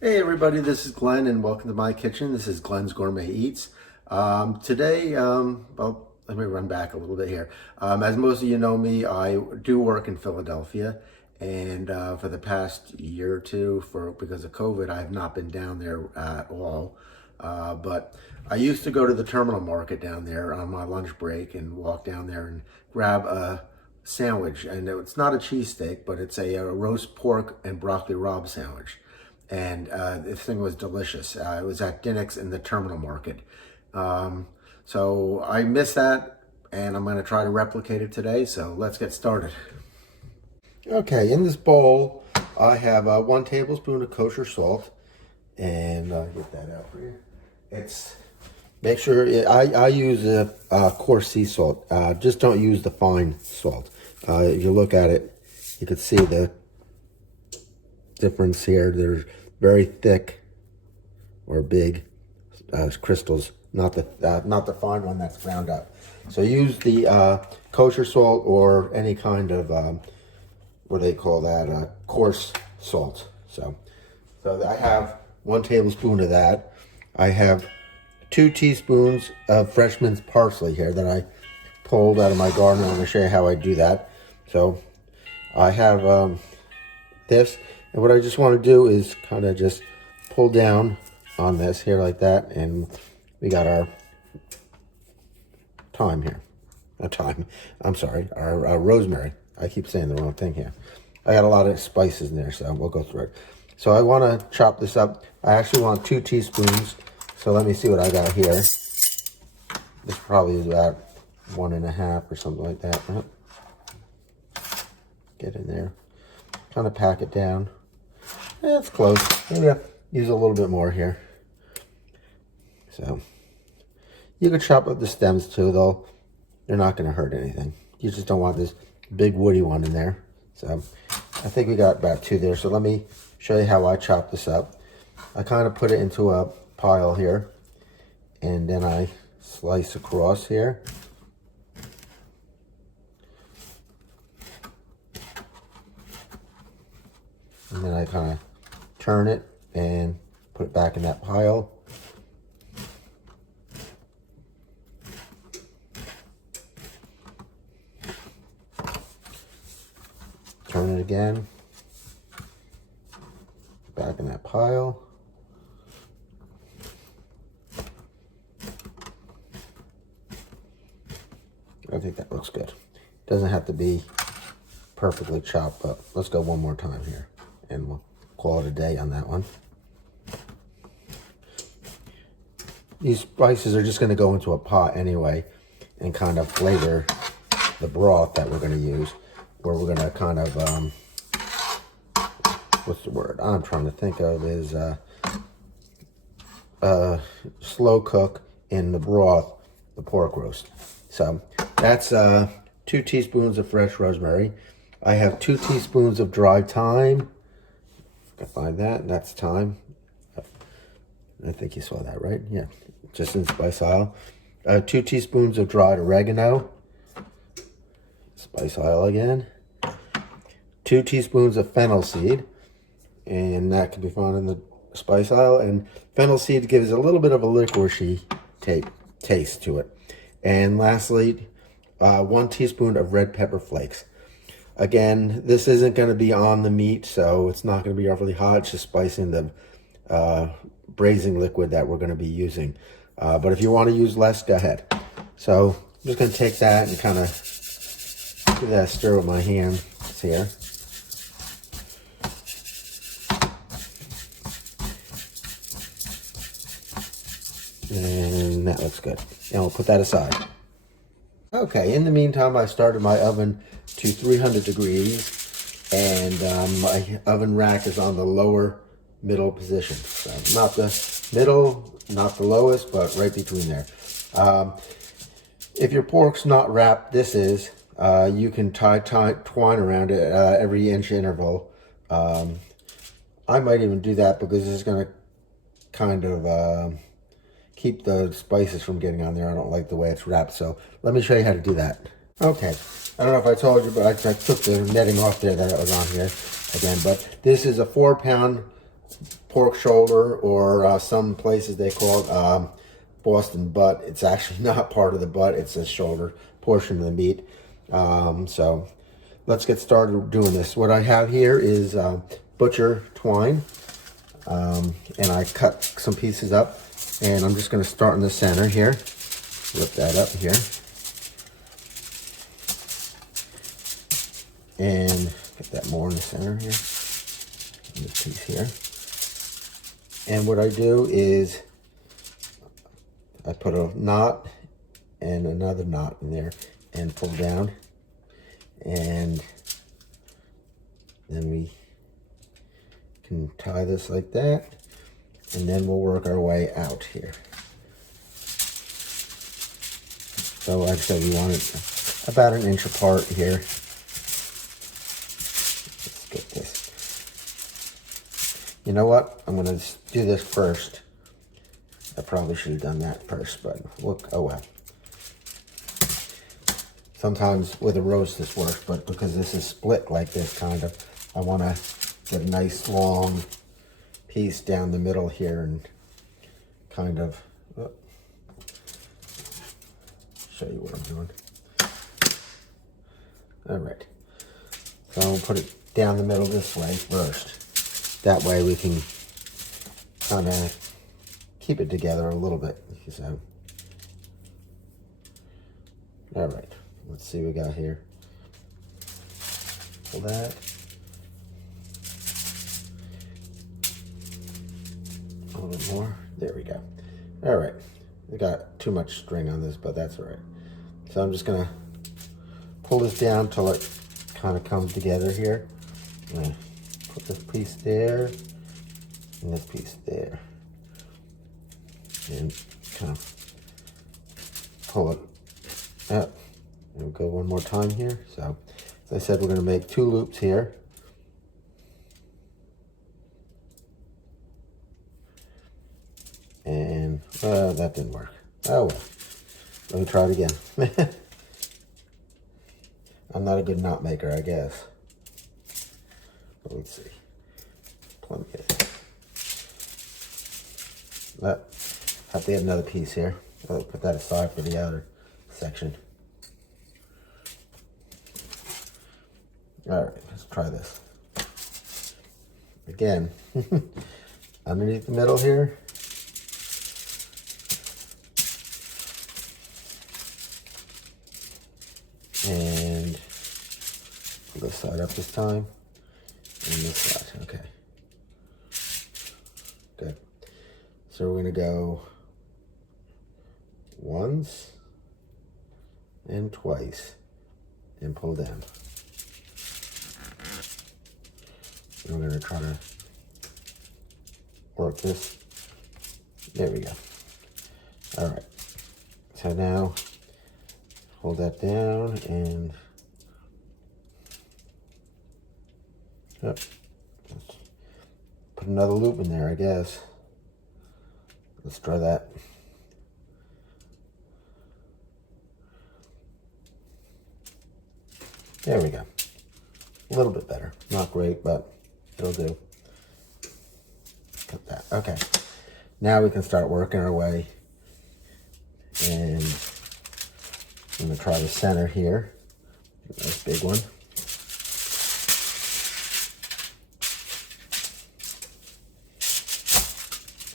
Hey everybody, this is Glenn and welcome to my kitchen. This is Glenn's Gourmet Eats. Today, well, let me run back a little bit here. As most of you know me, I do work in Philadelphia, and for the past year or two, because of COVID, I have not been down there at all. But I used to go to the terminal market down there on my lunch break and walk down there and grab a sandwich. And it's not a cheesesteak, but it's a roast pork and broccoli Rabe sandwich. And this thing was delicious. It was at Dinnick's in the terminal market. So I missed that, and I'm going to try to replicate it today. So let's get started. Okay, in this bowl, I have 1 tablespoon of kosher salt, and I'll get that out for you. Make sure I use a coarse sea salt. Just don't use the fine salt. If you look at it, you can see the difference here. There's very thick or big crystals, not the fine one that's ground up. So use the kosher salt or any kind of what do they call that, coarse salt. So I have 1 tablespoon of that. I have 2 teaspoons of fresh minced parsley here that I pulled out of my garden. I'm going to show you how I do that. So I have this. And what I just want to do is kind of just pull down on this here like that. And we got our thyme here. Not thyme. I'm sorry. Our rosemary. I keep saying the wrong thing here. I got a lot of spices in there, so we'll go through it. So I want to chop this up. I actually want 2 teaspoons. So let me see what I got here. This probably is about 1.5 or something like that. Get in there. Kind of pack it down. It's close. Maybe I'll use a little bit more here. So you could chop up the stems too, though. They're not going to hurt anything. You just don't want this big woody one in there. So I think we got about 2 there. So let me show you how I chop this up. I kind of put it into a pile here, and then I slice across here. And then I kind of turn it and put it back in that pile. Turn it again. Back in that pile. I think that looks good. Doesn't have to be perfectly chopped, but let's go one more time here. And we'll call it a day on that one. These spices are just going to go into a pot anyway and kind of flavor the broth that we're going to use. Where we're going to kind of, what's the word I'm trying to think of is slow cook in the broth, the pork roast. So that's 2 teaspoons of fresh rosemary. I have 2 teaspoons of dry thyme. I find that, that's thyme. I think you saw that, right? Yeah, just in spice aisle. 2 teaspoons of dried oregano. Spice aisle again. 2 teaspoons of fennel seed, and that can be found in the spice aisle. And fennel seed gives a little bit of a licorice taste to it. And lastly, 1 teaspoon of red pepper flakes. Again, this isn't going to be on the meat, so it's not going to be overly hot. It's just spicing the braising liquid that we're going to be using. But if you want to use less, go ahead. So I'm just going to take that and kind of give that a stir with my hands here. And that looks good. And we'll put that aside. Okay, in the meantime, I started my oven to 300 degrees, and my oven rack is on the lower middle position. So not the middle, not the lowest, but right between there. If your pork's not wrapped, this is, you can tie twine around it every inch interval. I might even do that because this is going to kind of keep the spices from getting on there. I don't like the way it's wrapped, so let me show you how to do that. Okay, I don't know if I told you, but I took the netting off there that was on here again, but this is a 4-pound pork shoulder, or some places they call it Boston butt. It's actually not part of the butt. It's a shoulder portion of the meat. So let's get started doing this. What I have here is butcher twine, and I cut some pieces up, and I'm just going to start in the center here. Rip that up here, and get that more in the center here. This piece here. And what I do is I put a knot and another knot in there and pull down, and then we can tie this like that, and then we'll work our way out here. So like I said, we want it about an inch apart here. Let's get this. You know what? I'm going to do this first. I probably should have done that first, but look, oh well. Sometimes with a roast this works, but because this is split like this kind of, I want to get a nice long piece down the middle here and kind of show you what I'm doing. All right. So I'll put it down the middle this way first. That way we can kind of keep it together a little bit. So, all right, let's see what we got here. Pull that. A little bit more. There we go. All right, we got too much string on this, but that's all right. So I'm just gonna pull this down till it kind of comes together here. Put this piece there and this piece there, and kind of pull it up. And we'll go one more time here. So as I said, we're going to make 2 loops here. And that didn't work. Oh well, let me try it again. I'm not a good knot maker, I guess. Let's see. Plenty of it. Have to get another piece here. I'll put that aside for the other section. All right, let's try this. Again, underneath the middle here. And pull this side up this time. And this side, okay. Good. So we're gonna go once and twice and pull down. And we're gonna try to work this. There we go. All right. So now hold that down and put another loop in there, I guess. Let's try that. There we go. A little bit better. Not great, but it'll do. Cut that. Okay. Now we can start working our way. And I'm going to try the center here. Nice big one.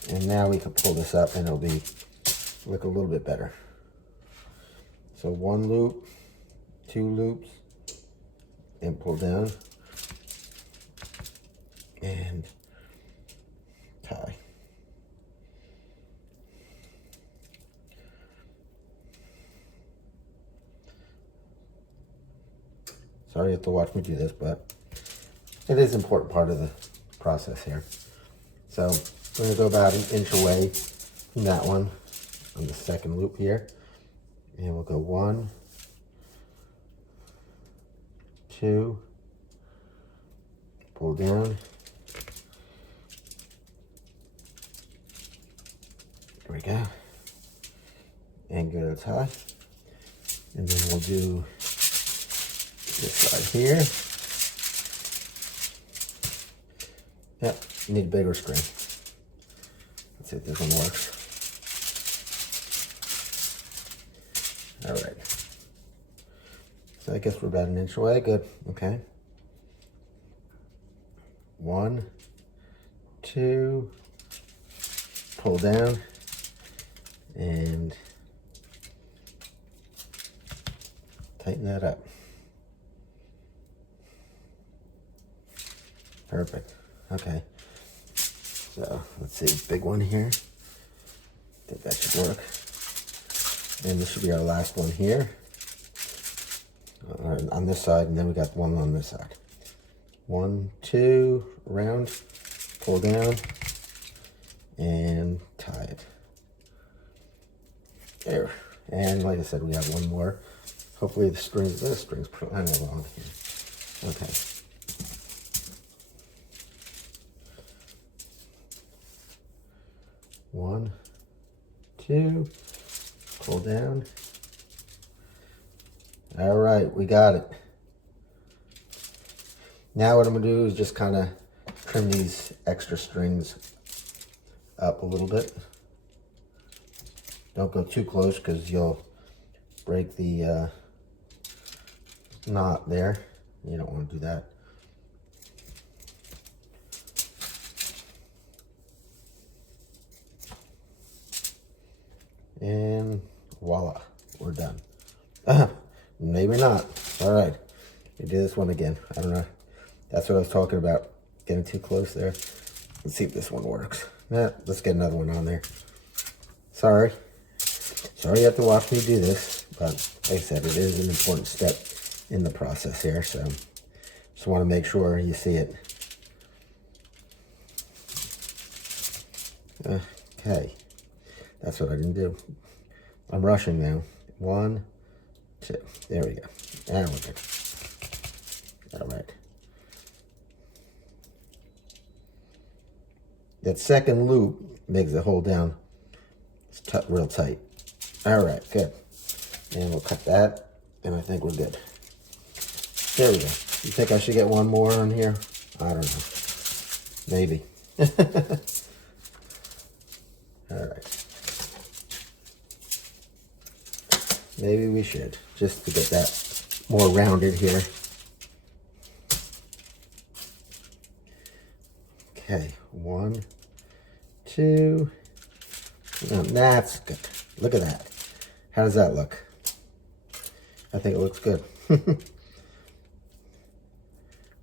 And now we can pull this up and it'll look a little bit better. So 1 loop, 2 loops, and pull down, and tie. Sorry you have to watch me do this, but it is an important part of the process here. So we're going to go about 1 inch away from that one on the second loop here. And we'll go 1, 2, pull down. There we go. And go to tie. And then we'll do this side here. Yep. You need a bigger string. Let's see if this one works. All right. So I guess we're about an inch away. Good. Okay. 1, 2, pull down, and tighten that up. Perfect. Okay. So let's see, big one here. I think that should work. And this should be our last one here. On this side, and then we got one on this side. 1, 2, around, pull down, and tie it. There. And like I said, we have one more. Hopefully this string's kind of long here. Okay. One, 2, pull down. All right, we got it. Now what I'm gonna do is just kind of trim these extra strings up a little bit. Don't go too close because you'll break the knot there. You don't want to do that. And voila, we're done. Maybe not. All right, we do this one again. I don't know. That's what I was talking about, getting too close there. Let's see if this one works. Let's get another one on there. Sorry you have to watch me do this, but like I said, it is an important step in the process here, so just want to make sure you see it. Okay, that's what I didn't do. I'm rushing now. 1, 2, there we go. And we're good. All right. That second loop makes it hold down. It's real tight. All right, good. And we'll cut that, and I think we're good. There we go. You think I should get one more on here? I don't know. Maybe. All right. Maybe we should, just to get that more rounded here. Okay, 1, 2. That's good. Look at that. How does that look? I think it looks good.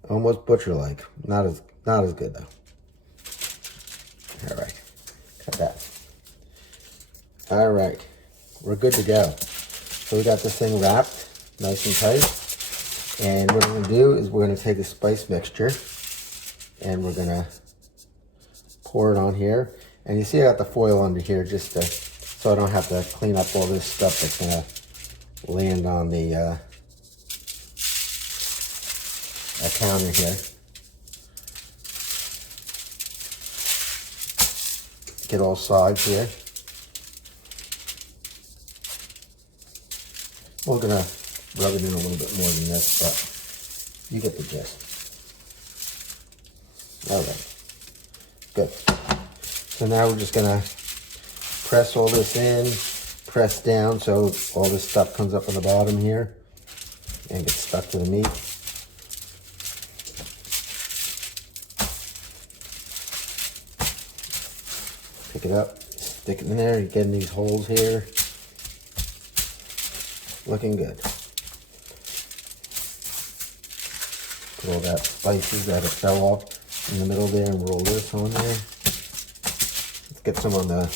Almost butcher-like. Not as good though. All right, cut that. All right, we're good to go. So we got this thing wrapped nice and tight. And what we're gonna do is we're gonna take a spice mixture and we're gonna pour it on here. And you see I got the foil under here just so I don't have to clean up all this stuff that's gonna land on the counter here. Get all sides here. We're gonna rub it in a little bit more than this, but you get the gist. All right, good. So now we're just gonna press all this in, press down so all this stuff comes up on the bottom here and gets stuck to the meat. Pick it up, stick it in there, you're getting these holes here. Looking good. Put all that spices that it fell off in the middle there and roll this on there. Let's get some on the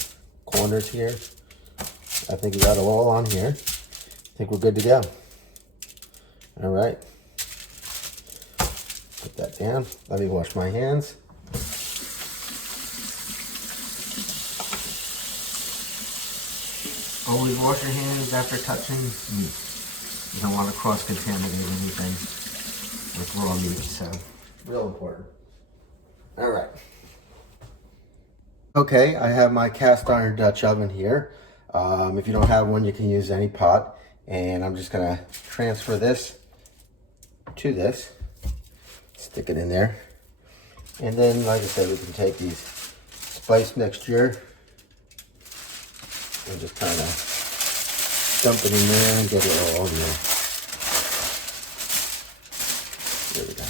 corners here. I think we got it all on here. I think we're good to go. All right. Put that down. Let me wash my hands. Always wash your hands after touching meat. You don't want to cross-contaminate anything with raw meat, so real important. All right. Okay, I have my cast iron Dutch oven here. If you don't have one, you can use any pot. And I'm just gonna transfer this to this. Stick it in there. And then, like I said, we can take these spice mixture and just kind of dump it in there and get it all in there. There we go.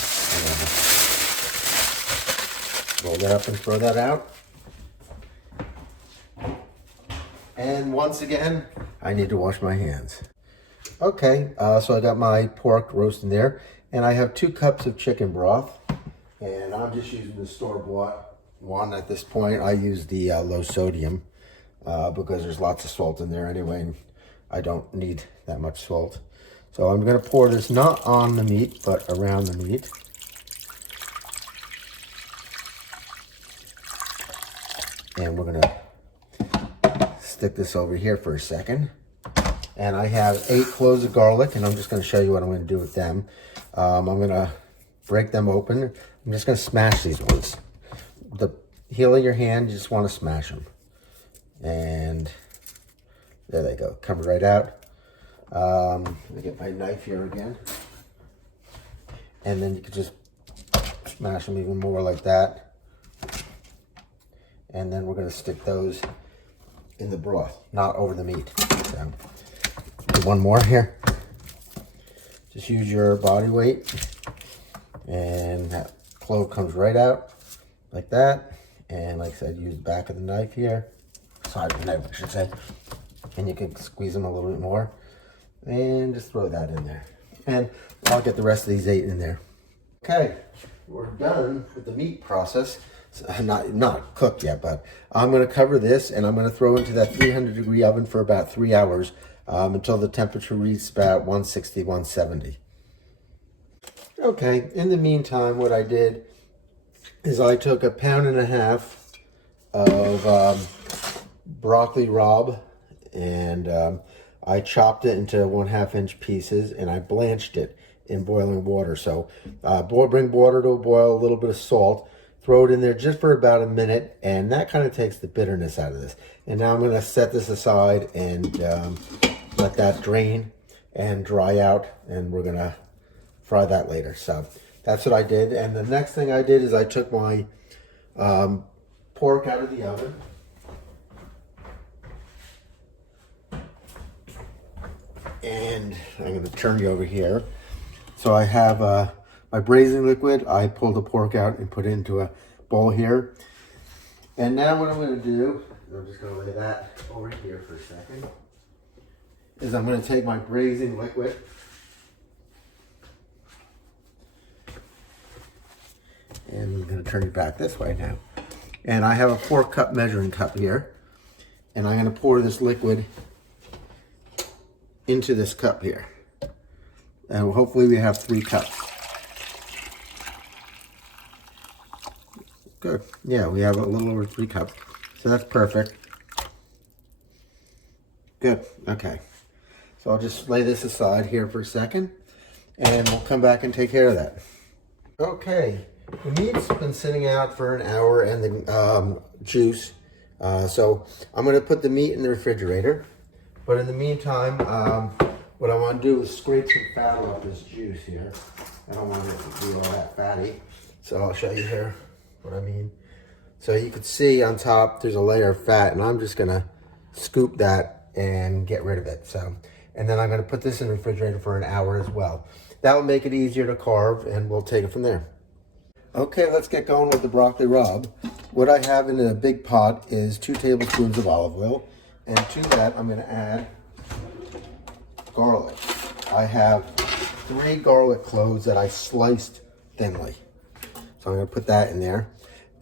Roll that up and throw that out. And once again, I need to wash my hands. Okay, so I got my pork roasting there, and I have 2 cups of chicken broth, and I'm just using the store-bought one at this point. I use the low sodium because there's lots of salt in there anyway, and I don't need that much salt. So I'm going to pour this not on the meat, but around the meat. And we're going to stick this over here for a second. And I have 8 cloves of garlic, and I'm just going to show you what I'm going to do with them. I'm going to break them open. I'm just going to smash these ones. The heel of your hand, you just want to smash them. And there they go. Comes right out. Let me get my knife here again. And then you can just smash them even more like that. And then we're going to stick those in the broth, not over the meat. So, do one more here. Just use your body weight. And that clove comes right out like that. And like I said, use the back of the knife here. Side of the knife, I should say. And you can squeeze them a little bit more. And just throw that in there. And I'll get the rest of these 8 in there. Okay, we're done with the meat process. So not cooked yet, but I'm going to cover this and I'm going to throw into that 300-degree oven for about 3 hours until the temperature reaches about 160, 170. Okay, in the meantime, what I did is I took 1.5 pounds of broccoli rabe, and I chopped it into 1/2 inch pieces, and I blanched it in boiling water. So bring water to a boil, a little bit of salt, throw it in there just for about a minute, and that kind of takes the bitterness out of this. And now I'm going to set this aside and let that drain and dry out, and we're going to fry that later. So that's what I did. And the next thing I did is I took my pork out of the oven. And I'm going to turn you over here. So I have my braising liquid. I pulled the pork out and put it into a bowl here. And now what I'm going to do, I'm just going to lay that over here for a second, is I'm going to take my braising liquid and I'm going to turn it back this way now. And I have a 4-cup measuring cup here. And I'm going to pour this liquid into this cup here. And hopefully we have 3 cups. Good. Yeah, we have a little over 3 cups. So that's perfect. Good. Okay. So I'll just lay this aside here for a second and we'll come back and take care of that. Okay. The meat's been sitting out for an hour and the juice. So I'm going to put the meat in the refrigerator. But in the meantime, what I want to do is scrape some fat off this juice here. I don't want it to be all that fatty. So I'll show you here what I mean. So you can see on top there's a layer of fat, and I'm just going to scoop that and get rid of it. So, and then I'm going to put this in the refrigerator for an hour as well. That will make it easier to carve, and we'll take it from there. Okay, let's get going with the broccoli rabe. What I have in a big pot is 2 tablespoons of olive oil. And to that, I'm going to add garlic. I have 3 garlic cloves that I sliced thinly. So I'm going to put that in there.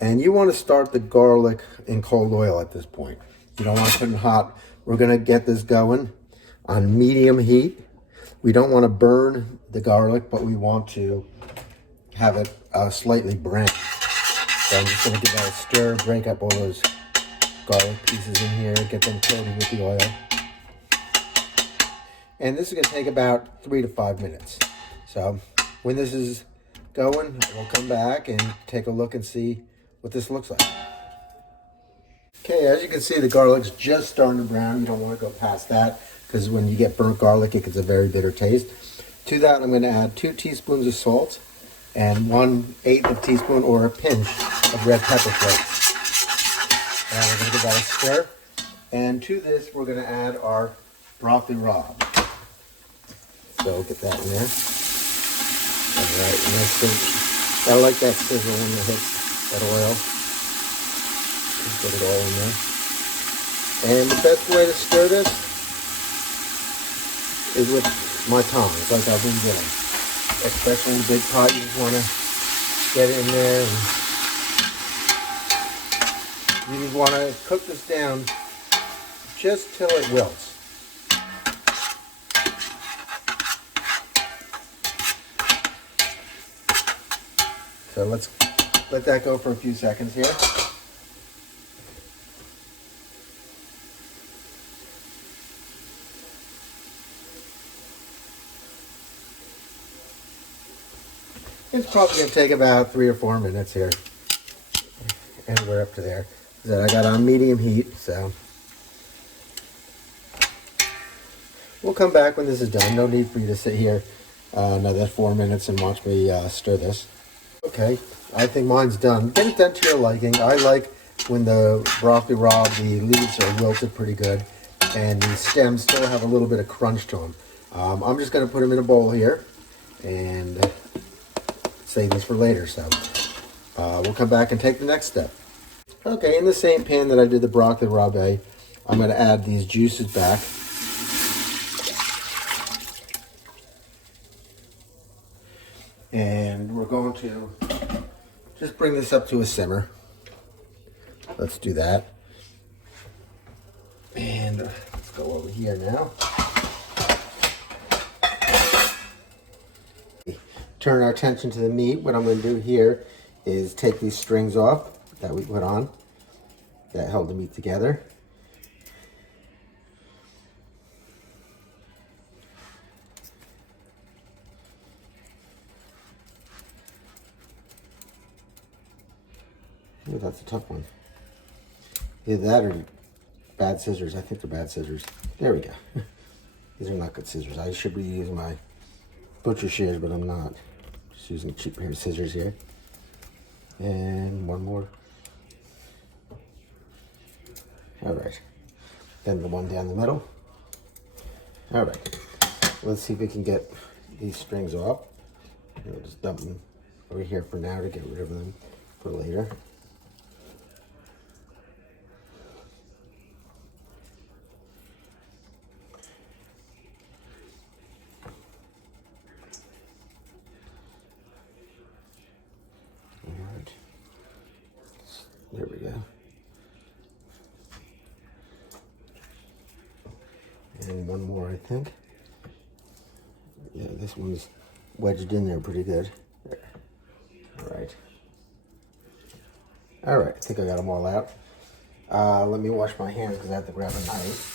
And you want to start the garlic in cold oil at this point. You don't want to put it hot. We're going to get this going on medium heat. We don't want to burn the garlic, but we want to have it slightly brown. So I'm just going to give that a stir, break up all those garlic pieces in here, get them coated with the oil. And this is going to take about 3 to 5 minutes. So when this is going, we'll come back and take a look and see what this looks like. Okay, as you can see, the garlic's just starting to brown. You don't want to go past that because when you get burnt garlic, it gets a very bitter taste. To that, I'm going to add 2 teaspoons of salt. and 1/8 of a teaspoon or a pinch of red pepper flakes. And we're going to give that a stir. And to this, we're going to add our broccoli rabe. So get that in there. All right, and I like that sizzle when it hits that oil. Just get it all in there. And the best way to stir this is with my tongs, like I've been doing. Especially in a big pot, you just want to get it in there. And you just want to cook this down just till it wilts. So let's let that go for a few seconds here. It's probably going to take about 3 or 4 minutes here. And we're up to there. So I got on medium heat, so we'll come back when this is done. No need for you to sit here another 4 minutes and watch me stir this. Okay, I think mine's done. Get it done to your liking. I like when the broccoli rabe, the leaves are wilted pretty good, and the stems still have a little bit of crunch to them. I'm just going to put them in a bowl here and save these for later. So we'll come back and take the next step. Okay, in the same pan that I did the broccoli rabe, I'm going to add these juices back. And we're going to just bring this up to a simmer. Let's do that. And let's go over here now. Turn our attention to the meat. What I'm going to do here is take these strings off that we put on that held the meat together. Ooh, that's a tough one. Either that or bad scissors. I think they're bad scissors. There we go. These are not good scissors. I should be using my butcher shears, but I'm not. Just using a cheap pair of scissors here. And one more. All right. Then the one down the middle. All right. Let's see if we can get these strings off. We'll just dump them over here for now to get rid of them for later. There we go. And one more, I think. Yeah, this one's wedged in there pretty good. There. All right. All right, I think I got them all out. Let me wash my hands because I have to grab a knife.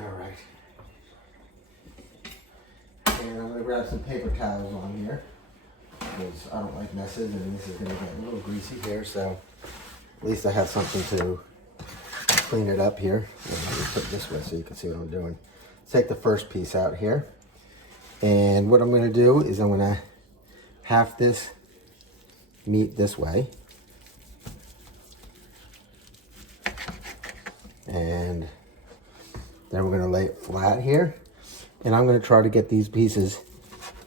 All right. And I'm going to grab some paper towels on here, because I don't like messes, and this is going to get a little greasy here, so at least I have something to clean it up here. Let me put it this way so you can see what I'm doing. Take the first piece out here, and what I'm going to do is I'm going to half this meat this way, and then we're going to lay it flat here, and I'm going to try to get these pieces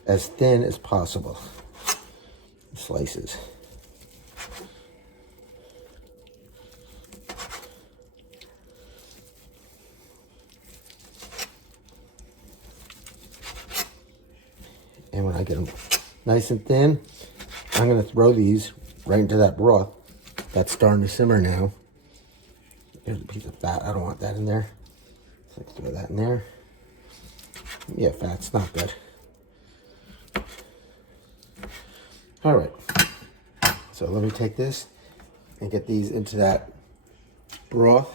as thin as possible. Slices. And when I get them nice and thin, I'm going to throw these right into that broth that's starting to simmer now. There's a piece of fat. I don't want that in there. So let's throw that in there. Yeah, fat's not good. All right. So let me take this and get these into that broth.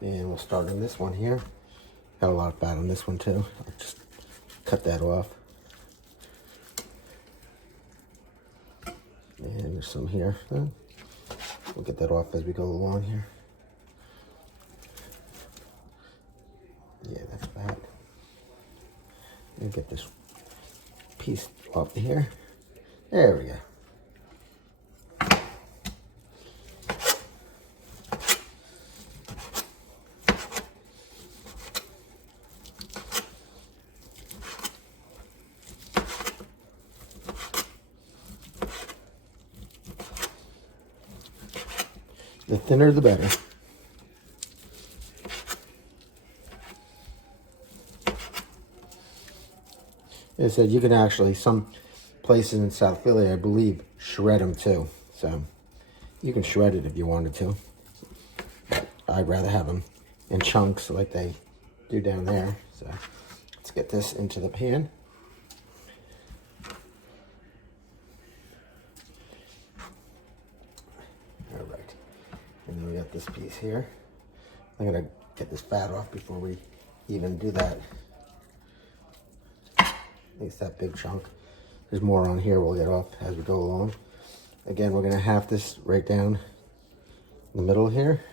And we'll start on this one here. Got a lot of fat on this one too. I'll just cut that off. And there's some here. We'll get that off as we go along here. Yeah, that's bad. Let me get this piece off here. There we go. The thinner, the better. As I said, you can actually, some places in South Philly, I believe, shred them too. So you can shred it if you wanted to. But I'd rather have them in chunks like they do down there. So let's get this into the pan. All right. And then we got this piece here. I'm gonna get this fat off before we even do that. At least that big chunk. There's more on here we'll get off as we go along. Again, we're gonna have this right down the middle here.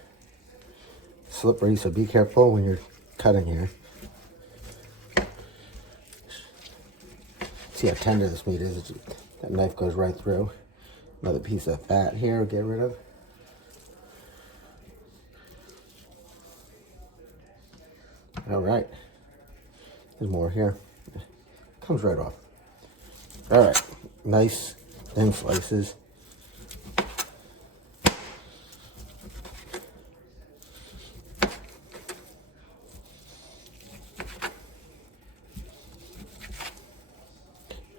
Slippery, so be careful when you're cutting here. See how tender this meat is. That knife goes right through. Another piece of fat here we'll get rid of. All right, there's more here. Comes right off. All right, nice thin slices.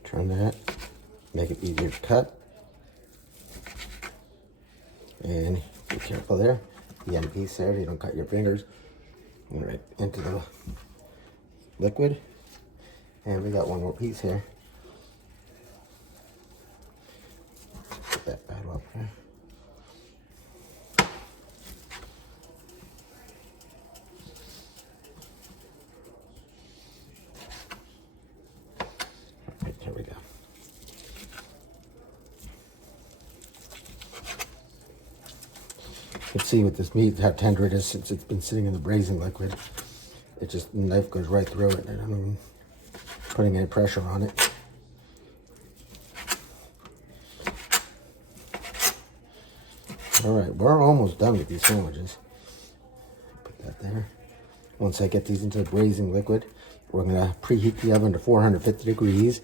Turn that, make it easier to cut. And be careful there. The end piece there, you don't cut your fingers. Right into the liquid. And we got one more piece here. Get that fat off there. Alright, here we go. You can see with this meat how tender it is since it's been sitting in the braising liquid. It just, the knife goes right through it, and I'm not even putting any pressure on it. All right, we're almost done with these sandwiches. Put that there. Once I get these into the braising liquid, we're gonna preheat the oven to 450 degrees,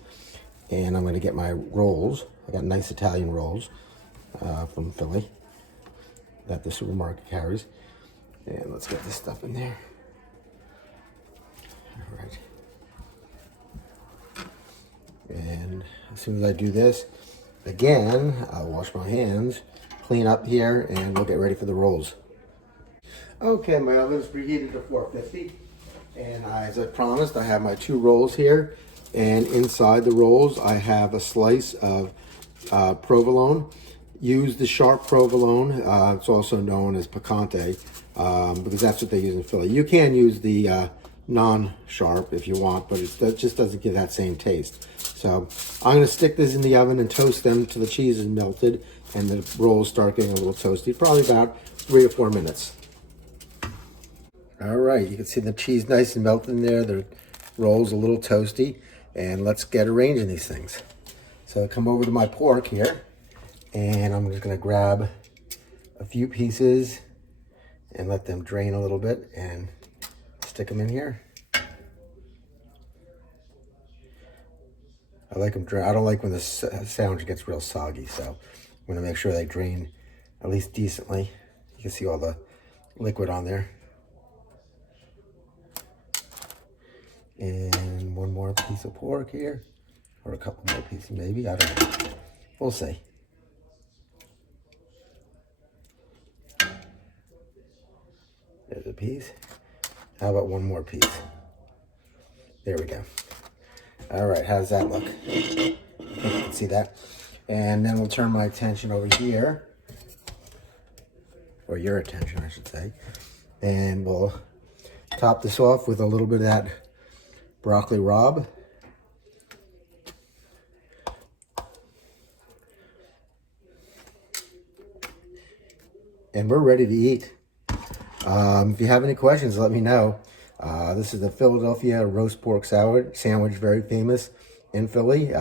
and I'm gonna get my rolls. I got nice Italian rolls from Philly that the supermarket carries. And let's get this stuff in there. All right. And as soon as I do this, again, I'll wash my hands, clean up here, and we'll get ready for the rolls. Okay, my oven's preheated to 450. And as I promised, I have my 2 rolls here. And inside the rolls, I have a slice of provolone. Use the sharp provolone. It's also known as picante, because that's what they use in Philly. You can use the non-sharp if you want, but it just doesn't give that same taste. So I'm going to stick this in the oven and toast them till the cheese is melted and the rolls start getting a little toasty, probably about 3 to 4 minutes. All right, you can see the cheese nice and melted in there. The rolls a little toasty, and let's get arranging these things. So come over to my pork here, and I'm just going to grab a few pieces and let them drain a little bit and stick them in here. I like them dry. I don't like when the sandwich gets real soggy, so I'm going to make sure they drain at least decently. You can see all the liquid on there. And one more piece of pork here, or a couple more pieces maybe, I don't know. We'll see. There's a piece. How about one more piece? There we go. All right, how does that look? I think you can see that. And then we'll turn my attention over here, or your attention, I should say. And we'll top this off with a little bit of that broccoli rabe. and we're ready to eat. If you have any questions, let me know. This is the Philadelphia roast pork sandwich, very famous in Philly.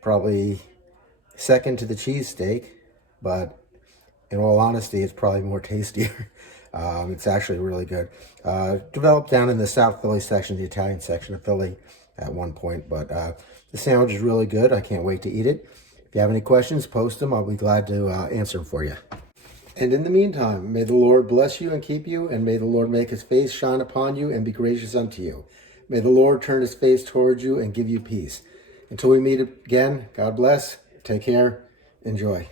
Probably second to the cheesesteak, but in all honesty, it's probably more tastier. It's actually really good. Developed down in the South Philly section, the Italian section of Philly at one point, but the sandwich is really good. I can't wait to eat it. If you have any questions, post them. I'll be glad to answer them for you. And in the meantime, may the Lord bless you and keep you, and may the Lord make his face shine upon you and be gracious unto you. May the Lord turn his face towards you and give you peace. Until we meet again, God bless. Take care. Enjoy.